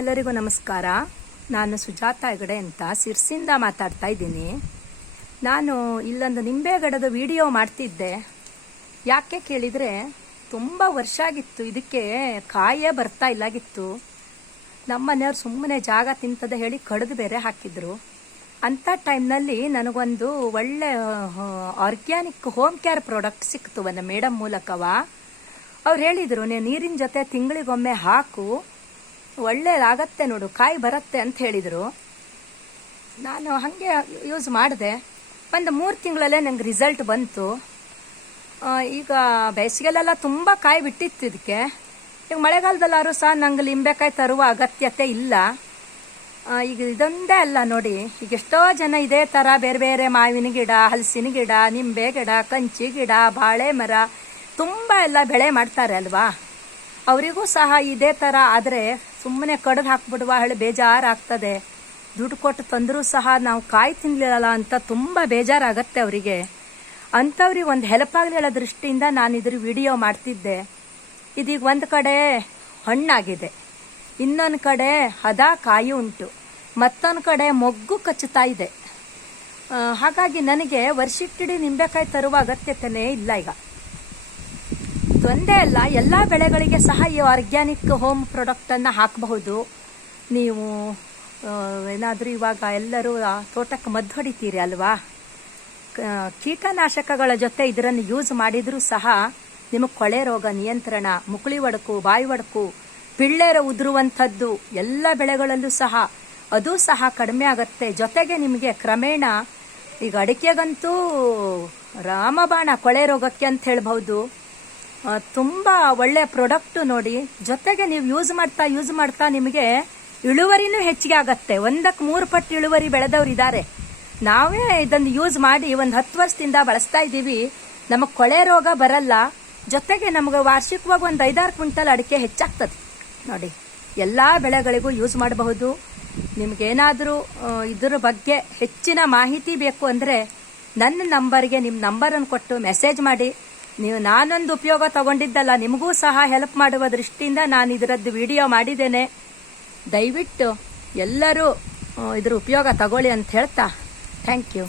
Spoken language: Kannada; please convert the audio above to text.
ಎಲ್ಲರಿಗೂ ನಮಸ್ಕಾರ. ನಾನು ಸುಜಾತ ಹೆಗಡೆ ಅಂತ ಸಿರ್ಸಿಂದ ಮಾತಾಡ್ತಾ ಇದ್ದೀನಿ. ನಾನು ಇಲ್ಲೊಂದು ನಿಂಬೆ ಗಿಡದ ವಿಡಿಯೋ ಮಾಡ್ತಿದ್ದೆ. ಯಾಕೆ ಕೇಳಿದರೆ ತುಂಬ ವರ್ಷ ಆಗಿತ್ತು, ಇದಕ್ಕೆ ಕಾಯೇ ಬರ್ತಾ ಇಲ್ಲಾಗಿತ್ತು. ನಮ್ಮ ಮನೆಯವ್ರು ಸುಮ್ಮನೆ ಜಾಗ ತಿಂತದೆ ಹೇಳಿ ಕಡಿದು ಬೇರೆ ಹಾಕಿದ್ರು. ಅಂಥ ಟೈಮ್ನಲ್ಲಿ ನನಗೊಂದು ಒಳ್ಳೆ ಆರ್ಗ್ಯಾನಿಕ್ ಹೋಮ್ ಕೇರ್ ಪ್ರಾಡಕ್ಟ್ ಸಿಕ್ತು ಒಂದು ಮೇಡಮ್ ಮೂಲಕವ. ಅವ್ರು ಹೇಳಿದರು, ನೀನು ನೀರಿನ ಜೊತೆ ತಿಂಗಳಿಗೊಮ್ಮೆ ಹಾಕು, ಒಳ್ಳೇದಾಗತ್ತೆ ನೋಡು, ಕಾಯಿ ಬರುತ್ತೆ ಅಂತ ಹೇಳಿದರು. ನಾನು ಹಾಗೆ ಯೂಸ್ ಮಾಡಿದೆ. ಒಂದು 3 ತಿಂಗಳಲ್ಲೇ ನಂಗೆ ರಿಸಲ್ಟ್ ಬಂತು. ಈಗ ಬೇಸಿಗೆಲೆಲ್ಲ ತುಂಬ ಕಾಯಿ ಬಿಟ್ಟಿತ್ತು ಇದಕ್ಕೆ. ಈಗ ಮಳೆಗಾಲದಲ್ಲಾದ್ರೂ ಸಹ ನಂಗೆ ಲಿಂಬೆಕಾಯಿ ತರುವ ಅಗತ್ಯತೆ ಇಲ್ಲ. ಈಗ ಇದೊಂದೇ ಅಲ್ಲ ನೋಡಿ, ಈಗ ಎಷ್ಟೋ ಜನ ಇದೇ ಥರ ಬೇರೆ ಬೇರೆ ಮಾವಿನ ಗಿಡ, ಹಲಸಿನ ಗಿಡ, ನಿಂಬೆ ಗಿಡ, ಕಂಚಿ ಗಿಡ, ಬಾಳೆ ಮರ ತುಂಬ ಎಲ್ಲ ಬೆಳೆ ಮಾಡ್ತಾರೆ ಅಲ್ವಾ. ಅವರಿಗೂ ಸಹ ಇದೇ ಥರ ಆದರೆ ಸುಮ್ಮನೆ ಕಡ್ದು ಹಾಕ್ಬಿಡುವ ಹೇಳಿ ಬೇಜಾರಾಗ್ತದೆ. ದುಡ್ಡು ಕೊಟ್ಟು ತಂದರೂ ಸಹ ನಾವು ಕಾಯಿ ತಿನ್ನಲಿಲ್ಲ ಅಂತ ತುಂಬ ಬೇಜಾರಾಗತ್ತೆ ಅವರಿಗೆ. ಅಂಥವ್ರಿಗೆ ಒಂದು ಹೆಲ್ಪ್ ಆಗಲಿ ಹೇಳೋ ದೃಷ್ಟಿಯಿಂದ ನಾನು ಇದ್ರ ವಿಡಿಯೋ ಮಾಡ್ತಿದ್ದೆ. ಇದೀಗ ಒಂದು ಕಡೆ ಹಣ್ಣಾಗಿದೆ, ಇನ್ನೊಂದು ಕಡೆ ಹದ ಕಾಯಿ ಉಂಟು, ಮತ್ತೊಂದು ಕಡೆ ಮೊಗ್ಗು ಕಚ್ಚುತ್ತಾ ಇದೆ. ಹಾಗಾಗಿ ನನಗೆ ವರ್ಷಕ್ಕಿಡೀ ನಿಂಬೆಕಾಯಿ ತರುವ ಅಗತ್ಯತೆಯೇ ಇಲ್ಲ. ಈಗ ಒಂದೇ ಅಲ್ಲ, ಎಲ್ಲ ಬೆಳೆಗಳಿಗೆ ಸಹ ಈ ಆರ್ಗ್ಯಾನಿಕ್ ಹೋಮ್ ಪ್ರಾಡಕ್ಟನ್ನು ಹಾಕಬಹುದು. ನೀವು ಏನಾದರೂ ಇವಾಗ ಎಲ್ಲರೂ ತೋಟಕ್ಕೆ ಮದ್ದು ಹೊಡಿತೀರಿ ಅಲ್ವಾ, ಕೀಟನಾಶಕಗಳ ಜೊತೆ ಇದನ್ನು ಯೂಸ್ ಮಾಡಿದರೂ ಸಹ ನಿಮಗೆ ಕೊಳೆ ರೋಗ ನಿಯಂತ್ರಣ, ಮುಕುಳಿ ಒಡಕು, ಬಾಯಿ ಒಡಕು, ಪಿಳ್ಳೆರ ಉದುರುವಂಥದ್ದು ಎಲ್ಲ ಬೆಳೆಗಳಲ್ಲೂ ಸಹ ಅದು ಸಹ ಕಡಿಮೆ ಆಗುತ್ತೆ. ಜೊತೆಗೆ ನಿಮಗೆ ಕ್ರಮೇಣ ಈಗ ಅಡಿಕೆಗಂತೂ ರಾಮಬಾಣ ಕೊಳೆ ರೋಗಕ್ಕೆ ಅಂತ ಹೇಳ್ಬಹುದು. ತುಂಬ ಒಳ್ಳೆ ಪ್ರಾಡಕ್ಟು ನೋಡಿ. ಜೊತೆಗೆ ನೀವು ಯೂಸ್ ಮಾಡ್ತಾ ನಿಮಗೆ ಇಳುವರಿನೂ ಹೆಚ್ಚಿಗೆ ಆಗತ್ತೆ. 1ಕ್ಕೆ 3 ಪಟ್ಟು ಇಳುವರಿ ಬೆಳೆದವ್ರು ಇದ್ದಾರೆ. ನಾವೇ ಇದನ್ನು ಯೂಸ್ ಮಾಡಿ ಒಂದು 10 ವರ್ಷದಿಂದ ಬಳಸ್ತಾ ಇದ್ದೀವಿ. ನಮಗೆ ಕೊಳೆ ರೋಗ ಬರಲ್ಲ. ಜೊತೆಗೆ ನಮಗೆ ವಾರ್ಷಿಕವಾಗಿ ಒಂದು 5-6 ಕ್ವಿಂಟಲ್ ಅಡಿಕೆ ಹೆಚ್ಚಾಗ್ತದೆ ನೋಡಿ. ಎಲ್ಲ ಬೆಳೆಗಳಿಗೂ ಯೂಸ್ ಮಾಡಬಹುದು. ನಿಮಗೇನಾದರೂ ಇದ್ರ ಬಗ್ಗೆ ಹೆಚ್ಚಿನ ಮಾಹಿತಿ ಬೇಕು ಅಂದರೆ ನನ್ನ ನಂಬರ್ಗೆ ನಿಮ್ಮ ನಂಬರನ್ನು ಕೊಟ್ಟು ಮೆಸೇಜ್ ಮಾಡಿ. ನೀವು ನಾನೊಂದು ಉಪಯೋಗ ತಗೊಂಡಿದ್ದಲ್ಲ, ನಿಮಗೂ ಸಹ ಹೆಲ್ಪ್ ಮಾಡುವ ದೃಷ್ಟಿಯಿಂದ ನಾನು ಇದರದ್ದು ವಿಡಿಯೋ ಮಾಡಿದ್ದೇನೆ. ದಯವಿಟ್ಟು ಎಲ್ಲರೂ ಇದ್ರ ಉಪಯೋಗ ತಗೊಳ್ಳಿ ಅಂತ ಹೇಳ್ತಾ ಥ್ಯಾಂಕ್ ಯು.